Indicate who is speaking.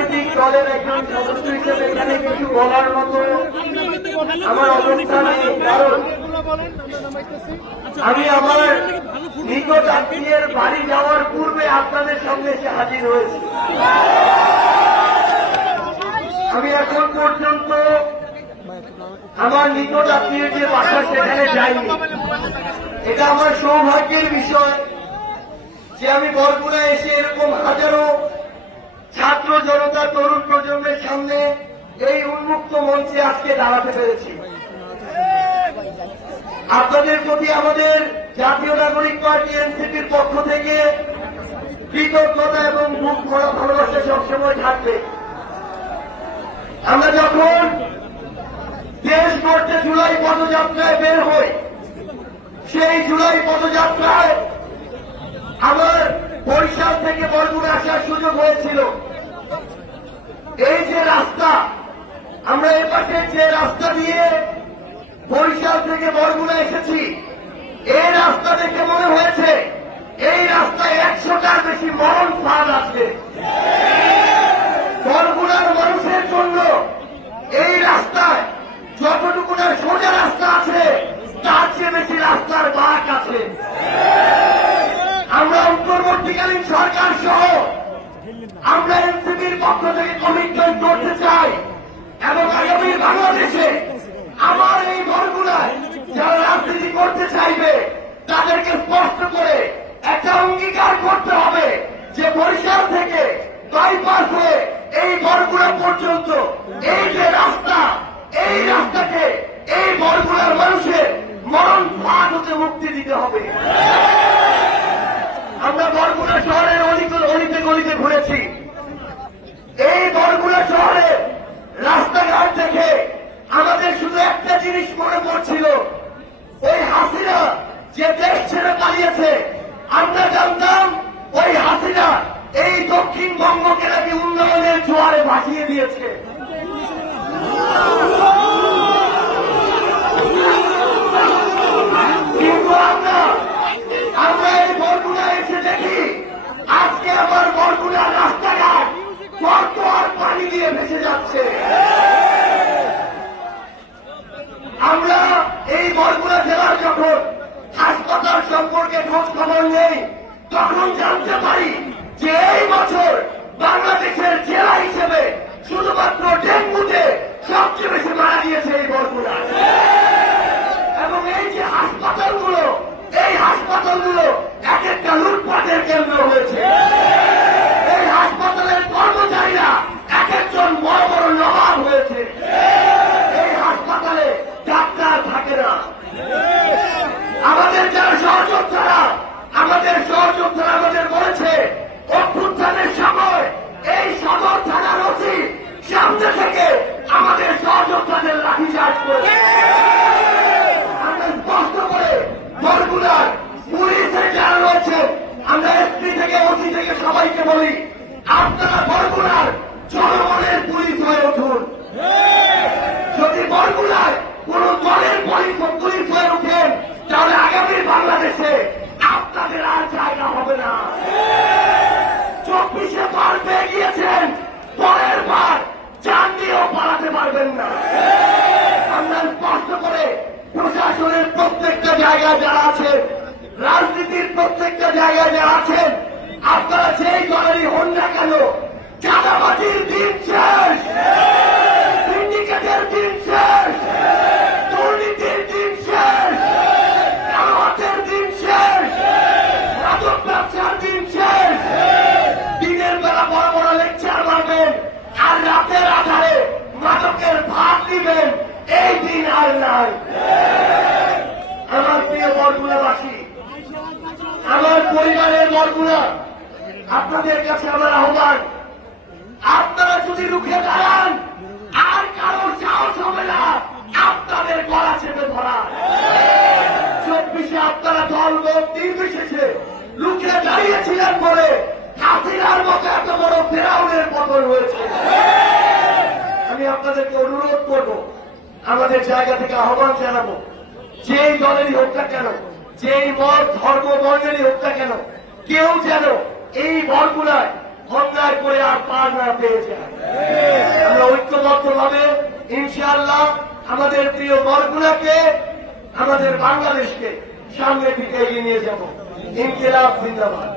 Speaker 1: রাজনৈতিক দলের একজন সদস্য হিসেবে এখানে কিছু বলার মতো আমার অবস্থা নেই, কারণ আমি আমার নিকট আত্মীয়ের বাড়ি যাওয়ার পূর্বে আপনাদের সঙ্গে এসে হাজির হয়েছি। আমি এখন পর্যন্ত আমার নিকট আত্মীয়ের যে বাসা, সেখানে যাইনি। এটা আমার সৌভাগ্যের বিষয় যে আমি বরগুনা এসে এরকম হাজারো ছাত্র জনতা তরুণ প্রজন্মের সামনে এই উন্মুক্ত মঞ্চে আজকে দাঁড়াতে পেরেছি। আপনাদের প্রতি আমাদের জাতীয় নাগরিক পার্টি এনসিপির পক্ষ থেকে কৃতজ্ঞতা এবং বুক ভরা ভালোবাসা সবসময় থাকবে। আমরা যখন দেশ গড়তে জুলাই পদযাত্রায় বের হই, সেই জুলাই পদযাত্রায় আমার বরিশাল থেকে বরগুনা আসার সুযোগ হয়েছিল এই যে রাস্তা আমরা এ পাশে যে রাস্তা দিয়ে বরিশাল থেকে বরগুনা এসেছি। এই রাস্তা দেখে মনে হয়েছে, এই রাস্তায় একশোটার বেশি মরণ ফাঁদ আছে। বরগুনার মানুষের জন্য এই রাস্তায় যতটুকু সোজা রাস্তা আছে, তার চেয়ে বেশি রাস্তার বাঁক আছে। আমরা অন্তর্বর্তীকালীন সরকার সহ আমরা এনসিপির পক্ষ থেকে কমিটমেন্ট করতে চাই এবং আগামী বাংলাদেশে আমার এই বরগুলায় যারা রাজনীতি করতে চাইবে তাদেরকে স্পষ্ট করে একটা অঙ্গীকার করতে হবে যে বরিশাল থেকে বাইপাস হয়ে এই পর্যন্ত, এই যে রাস্তা, এই রাস্তাকে, এই বরগুনার মানুষের মরণ ফাঁদ হতে মুক্তি দিতে হবে। আমরা বরগুনা শহরের অলিতে অলিতে গলিতে ঘুরেছি। এই বরগুনা শহরে রাস্তাঘাট দেখে আমাদের শুধু একটা জিনিস মনে পড়ছিল। ওই হাসিনা যে দেশ ছেড়ে পালিয়েছে, আমরা জানতাম ওই হাসিনা এই দক্ষিণবঙ্গকে নাকি ভাসিয়ে দিয়েছে। আমরা এই সম্পর্কে খোঁজ খবর নেই, তখন জানতে পারি যে এই বছর বাংলাদেশের হাসপাতালগুলো কোন দলের পুলিশ পুলিশ হয়ে উঠেন তাহলে আগামী বাংলাদেশে আপনাদের আর জায়গা হবে না। চব্বিশে পার পেয়ে গিয়েছেন, পরের বার চান দিয়েও পালাতে পারবেন না। আমরা স্পষ্ট করে প্রশাসনের প্রত্যেকটা জায়গায় যারা আছেন, রাজনীতির প্রত্যেকটা জায়গায় যারা আছেন, আপনারা যেই দলেরই হন না কেন রাতের আধারে মাদকের ভাগ দিবেন এই দিন আর নাই। আমার প্রিয় বরগুনাবাসী, আমার পরিবারের বরগুনা, আপনাদের কাছে আমার আহ্বান, আপনারা যদি রুখে দাঁড়ান, আর কারোর সাহস হবে না, আপনাদের গলা চেপে ধরা। চব্বিশে আপনারা দল লোক নির্বিশেষে রুখে দাঁড়িয়েছিলেন বলে হাসিনার মতো এত বড় ফেরাউনের পতন হয়েছে। আমাদের জায়গা থেকে আহ্বান জানাব, যেই দলেরই হোক না কেন, যেই মত, ধর্ম, বর্ণেরই হোক না কেন, কেউ যেন এই বরগুলায় অন্যায় করে আর পার না পেয়ে যায়। আমরা ঐক্যবদ্ধ ভাবে ইনশাআল্লাহ, আমাদের প্রিয় বরগুনাকে আমাদের বাংলাদেশকে সামনে দিকে এগিয়ে নিয়ে যাব। ইনকিলাব জিন্দাবাদ।